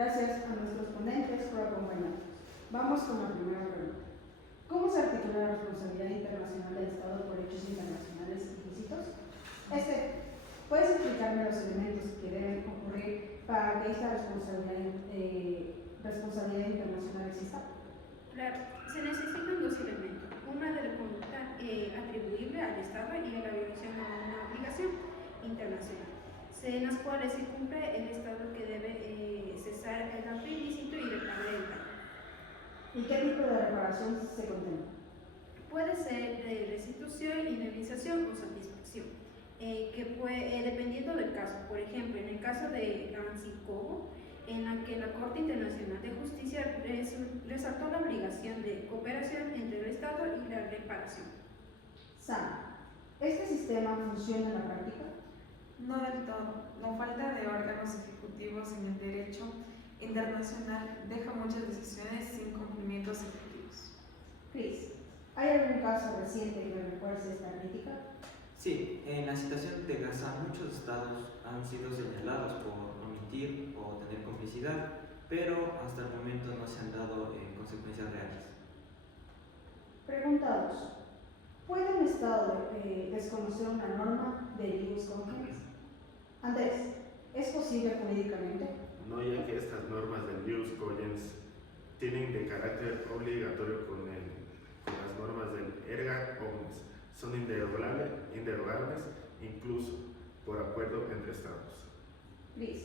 Gracias a nuestros ponentes por acompañarnos. Vamos con la primera pregunta. ¿Cómo se articula la responsabilidad internacional del Estado por hechos internacionales ilícitos? ¿Puedes explicarme los elementos que deben ocurrir para que esta responsabilidad internacional exista? Claro, se necesitan dos elementos, una de la conducta atribuible al Estado y de la violación a una obligación internacional, en las cuales se cumple el Estado que debe cesar el acto ilícito y reparar el daño. ¿Y qué tipo de reparación se contempla? Puede ser de restitución, indemnización o satisfacción, dependiendo del caso. Por ejemplo, en el caso de Nancy Cobo, en la que la Corte Internacional de Justicia resaltó la obligación de cooperación entre el Estado y la reparación. Sam, ¿este sistema funciona en la práctica? No del todo. La falta de órganos ejecutivos en el derecho internacional deja muchas decisiones sin cumplimientos efectivos. Chris, ¿hay algún caso reciente que refuerce esta crítica? Sí, en la situación de Gaza muchos estados han sido señalados por omitir o tener complicidad, pero hasta el momento no se han dado consecuencias reales. Pregunta 2. ¿Puede un Estado desconocer una norma de ius cogens? Andrés, ¿es posible jurídicamente? No, ya que estas normas del ius cogens tienen de carácter obligatorio con las normas del erga omnes. Son inderogables incluso por acuerdo entre estados. Chris,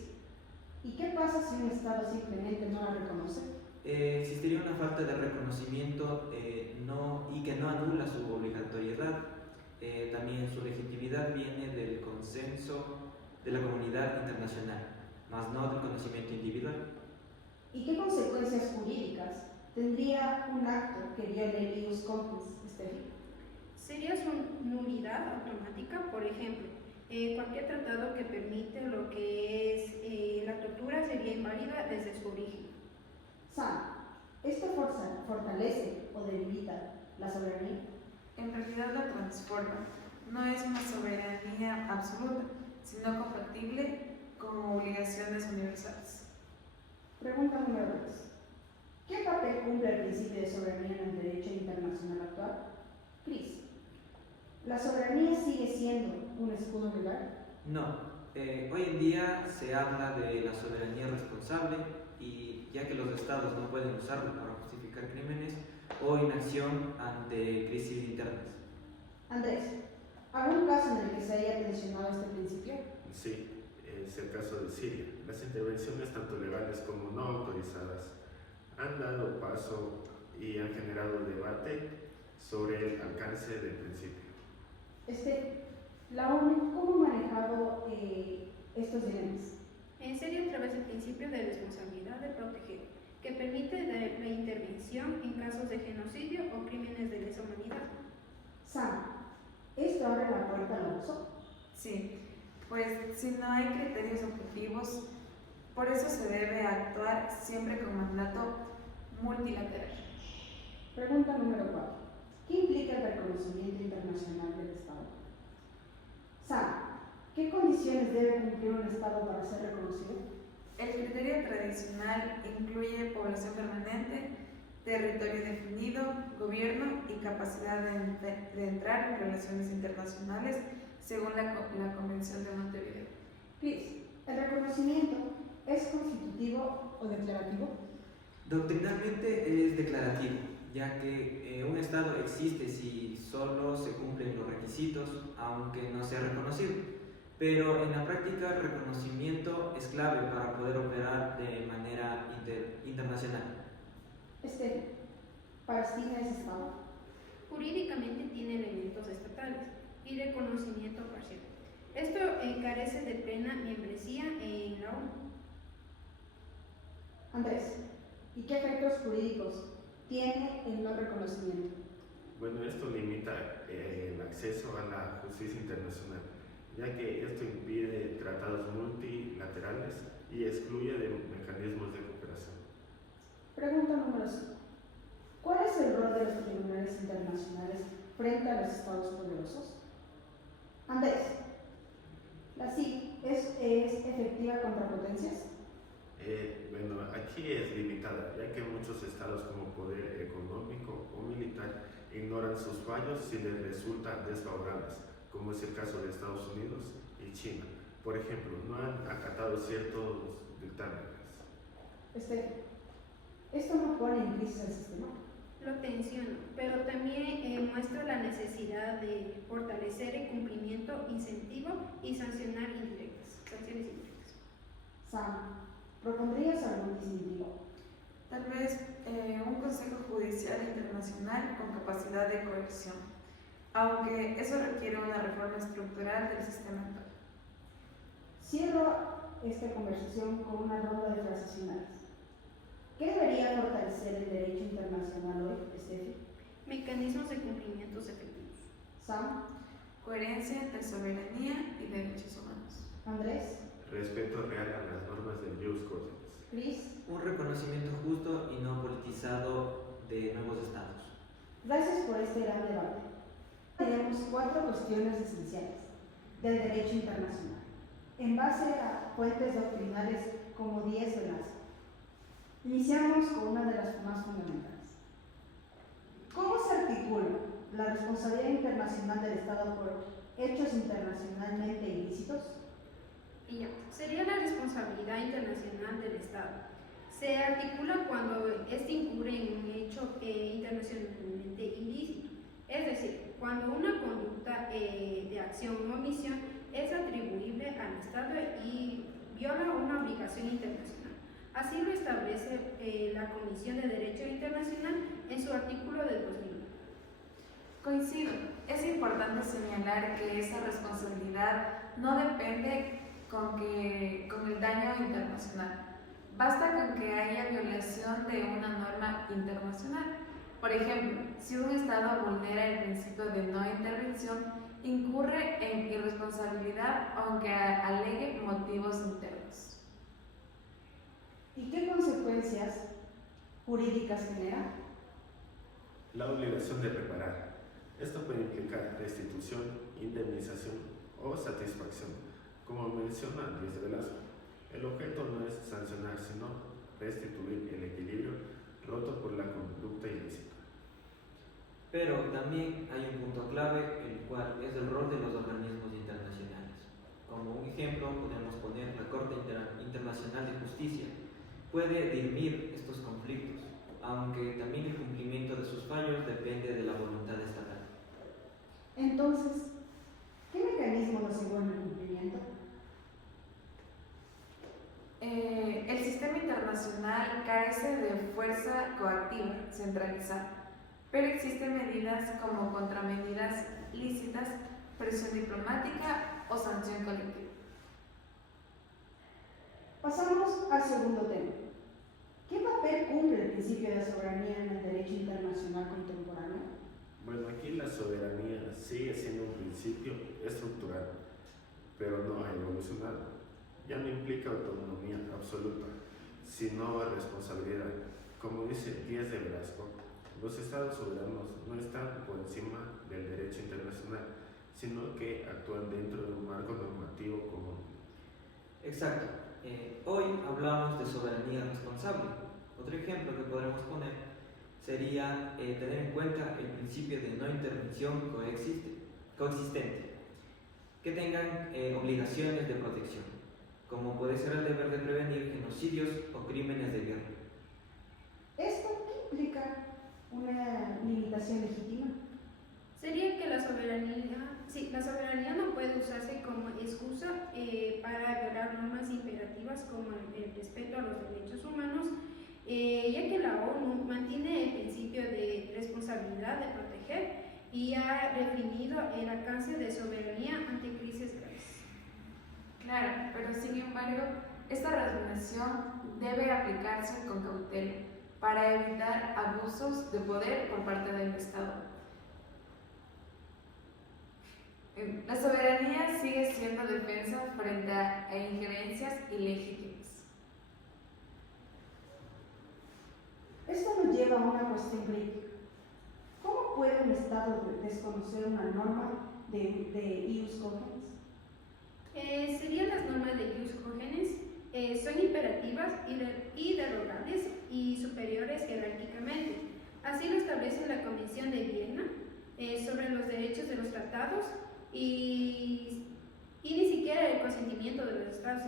¿y qué pasa si un Estado simplemente no la reconoce? Existiría una falta de reconocimiento y que no anula su obligatoriedad. También su legitimidad viene del consenso de la comunidad internacional, más no del conocimiento individual. ¿Y qué consecuencias jurídicas tendría un acto que viole el ius cogens, Steffi? Sería su nulidad automática, por ejemplo, cualquier tratado que permite lo que es la tortura sería inválida desde su origen. Sam, ¿esto fortalece o debilita la soberanía? En realidad la transforma. No es una soberanía absoluta, sino compatible con obligaciones universales. Pregunta número 2. ¿Qué papel cumple el principio de soberanía en el derecho internacional actual? Chris, ¿la soberanía sigue siendo un escudo legal? No, hoy en día se habla de la soberanía responsable y ya que los estados no pueden usarlo para justificar crímenes o inacción ante crisis internas. Andrés, ¿algún caso en el que se haya tensionado este principio? Sí, es el caso de Siria. Las intervenciones, tanto legales como no autorizadas, han dado paso y han generado debate sobre el alcance del principio. La ONU, ¿cómo ha manejado estos dilemas? En serio, a través del principio de responsabilidad de proteger, que permite la intervención en casos de genocidio o crímenes de lesa humanidad. Sam, ¿esto abre la puerta al abuso? Sí, pues si no hay criterios objetivos, por eso se debe actuar siempre con mandato multilateral. Pregunta número 4. ¿Qué implica el reconocimiento internacional del Estado? Sam, ¿qué condiciones debe cumplir un Estado para ser reconocido? El criterio tradicional incluye población permanente, territorio definido, gobierno y capacidad de entrar en relaciones internacionales según la Convención de Montevideo. Chris, ¿el reconocimiento es constitutivo o declarativo? Doctrinalmente es declarativo, ya que un Estado existe si solo se cumplen los requisitos, aunque no sea reconocido. Pero en la práctica el reconocimiento es clave para poder operar de manera internacional. ¿Palestina es Estado? Jurídicamente tiene elementos estatales y reconocimiento parcial. Esto carece de plena membresía en la ONU. Andrés, ¿y qué efectos jurídicos tiene el no reconocimiento? Bueno, esto limita el acceso a la justicia internacional, ya que esto impide tratados multilaterales y excluye de mecanismos de cooperación. Pregunta número 5. ¿Cuál es el rol de los tribunales internacionales frente a los estados poderosos? Andrés, ¿la CID es efectiva contra potencias? Bueno, aquí es limitada, ya que muchos estados como poder económico o militar ignoran sus fallos si les resultan desfavorables, como es el caso de Estados Unidos y China. Por ejemplo, no han acatado ciertos dictámenes. Esto no pone en crisis el sistema. Lo tensiono, pero también muestra la necesidad de fortalecer el cumplimiento, incentivo y sanciones indirectas. Sam, ¿propondrías algún distintivo? Tal vez un Consejo Judicial Internacional con capacidad de coerción, aunque eso requiere una reforma estructural del sistema actual. Cierro esta conversación con una ronda de frases finales. ¿Qué debería fortalecer el derecho internacional hoy, Steffi? Mecanismos de cumplimientos efectivos. Sam, Coherencia entre soberanía y derechos humanos. Andrés, Respeto real a las normas del jus cogens. Chris. Un reconocimiento justo y no politizado de nuevos estados. Gracias por este gran debate. Tenemos 4 cuestiones esenciales del derecho internacional, en base a fuentes doctrinales como 10 de las. Iniciamos con una de las más fundamentales. ¿Cómo se articula la responsabilidad internacional del Estado por hechos internacionalmente ilícitos? Y ya, sería la responsabilidad internacional del Estado. Se articula cuando éste incurre en un hecho internacionalmente ilícito, es decir, cuando una conducta de acción o omisión es atribuible al Estado y viola una obligación internacional. Así lo establece la Comisión de Derecho Internacional en su artículo del 2001. Coincido, es importante señalar que esa responsabilidad no depende con el daño internacional. Basta con que haya violación de una norma internacional. Por ejemplo, si un Estado vulnera el principio de no intervención, incurre en irresponsabilidad aunque alegue motivos internos. ¿Y qué consecuencias jurídicas genera? La obligación de reparar. Esto puede implicar restitución, indemnización o satisfacción. Como menciona Díaz de Velasco, el objeto no es sancionar, sino restituir el equilibrio roto por la conducta ilícita. Pero también hay un punto clave, el cual es el rol de los organismos internacionales. Como un ejemplo, podemos poner la Corte Internacional de Justicia. Puede dirimir estos conflictos, aunque también el cumplimiento de sus fallos depende de la voluntad estatal. Entonces, ¿qué mecanismos aseguran el cumplimiento? El sistema internacional carece de fuerza coactiva centralizada, pero existen medidas como contramedidas lícitas, presión diplomática o sanción colectiva. Pasamos al segundo tema. ¿Qué papel cumple el principio de soberanía en el derecho internacional contemporáneo? Bueno, aquí la soberanía sigue siendo un principio estructural, pero no ha evolucionado. Ya no implica autonomía absoluta, sino responsabilidad. Como dice Díaz de Velasco, los estados soberanos no están por encima del derecho internacional, sino que actúan dentro de un marco normativo común. Exacto. Hoy hablamos de soberanía responsable. Otro ejemplo que podremos poner sería tener en cuenta el principio de no intervención coexistente, que tengan obligaciones de protección, como puede ser el deber de prevenir genocidios o crímenes de guerra. ¿Esto qué implica una limitación legítima? Sería que la soberanía no puede usarse como excusa para violar normas imperativas como el respeto a los derechos humanos, ya que la ONU mantiene el principio de responsabilidad de proteger y ha definido el alcance de soberanía ante crisis graves. Claro, pero sin embargo, esta resolución debe aplicarse con cautela para evitar abusos de poder por parte del Estado. La soberanía sigue siendo defensa frente a injerencias ilegítimas. Esto nos lleva a una cuestión crítica. ¿Cómo puede un Estado desconocer una norma de ius cogens? Serían las normas de ius cogens, son imperativas y establece la Convención de Viena sobre los derechos de los tratados y ni siquiera el consentimiento de los estados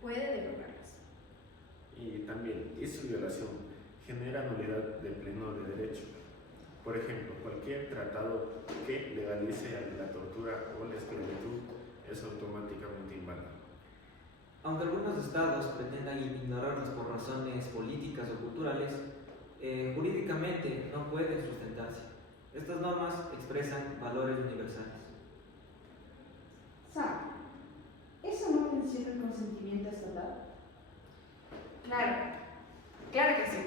puede derogarlas. Y también, y su violación genera nulidad de pleno de derecho. Por ejemplo, cualquier tratado que legalice la tortura o la esclavitud es automáticamente inválido. Aunque algunos estados pretendan ignorarlas por razones políticas o culturales, jurídicamente no pueden sustentarse. Estas normas expresan valores universales. Sam, ¿eso no menciona el consentimiento estatal? Claro que sí,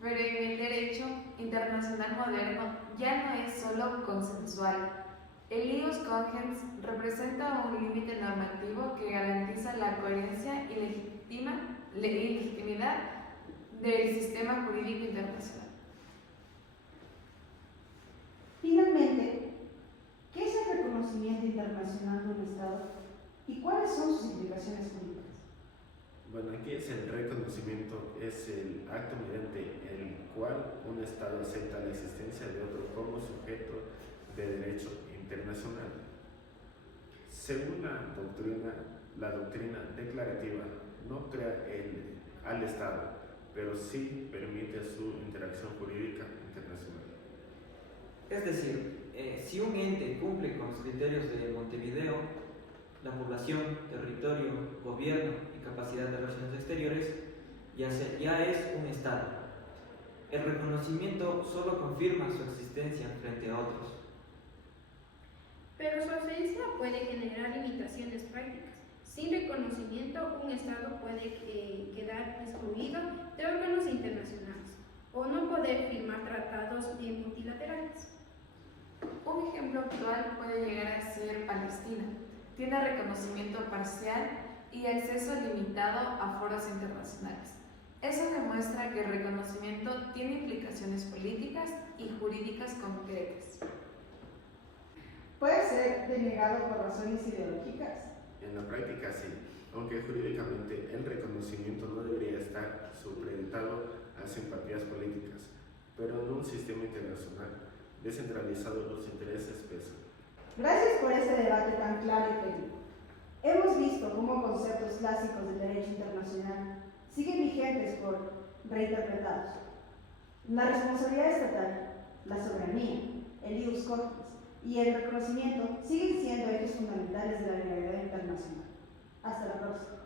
pero en el derecho internacional moderno ya no es solo consensual. El ius cogens representa un límite normativo que garantiza la coherencia y legitimidad del sistema jurídico internacional. Finalmente, ¿qué es el reconocimiento internacional de un Estado y cuáles son sus implicaciones jurídicas? Bueno, aquí es el reconocimiento, es el acto mediante el cual un Estado acepta la existencia de otro como sujeto de derecho internacional. Según la doctrina declarativa no crea al Estado, pero sí permite su interacción jurídica internacional. Es decir, si un ente cumple con los criterios de Montevideo, la población, territorio, gobierno y capacidad de relaciones exteriores, ya es un Estado. El reconocimiento solo confirma su existencia frente a otros. Pero su ausencia puede generar limitaciones prácticas. Sin reconocimiento, un Estado puede quedar excluido de órganos internacionales o no poder firmar tratados multilaterales. Un ejemplo actual puede llegar a ser Palestina. Tiene reconocimiento parcial y acceso limitado a foros internacionales. Eso demuestra que el reconocimiento tiene implicaciones políticas y jurídicas concretas. ¿Puede ser denegado por razones ideológicas? En la práctica sí, aunque jurídicamente el reconocimiento no debería estar supeditado a simpatías políticas, pero en un sistema internacional descentralizado los intereses pesan. Gracias por este debate tan claro y técnico. Hemos visto cómo conceptos clásicos del derecho internacional siguen vigentes por reinterpretados. La responsabilidad estatal, la soberanía, el ius cogens y el reconocimiento siguen siendo ejes fundamentales de la legalidad internacional. Hasta la próxima.